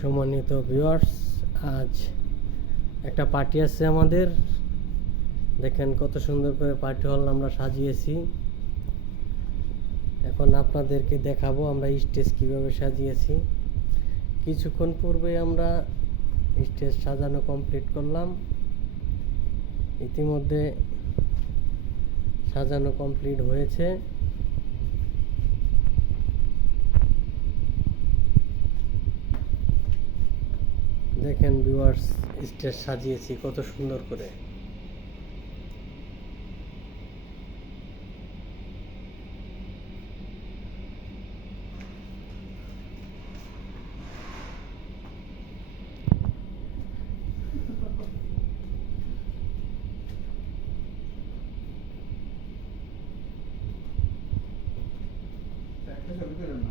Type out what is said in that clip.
সম্মানিত ভিউয়ার্স, আজ একটা পার্টি আছে আমাদের। দেখেন কত সুন্দর করে পার্টি হল আমরা সাজিয়েছি। এখন আপনাদেরকে দেখাবো আমরা স্টেজ কিভাবে সাজিয়েছি। কিছুক্ষণ পূর্বে আমরা স্টেজ সাজানো কমপ্লিট করলাম। ইতিমধ্যে সাজানো কমপ্লিট হয়েছে। দেখেন ভিউয়ার্স, স্টেজ সাজিয়েছি কত সুন্দর করে। একটা ছবি করে না।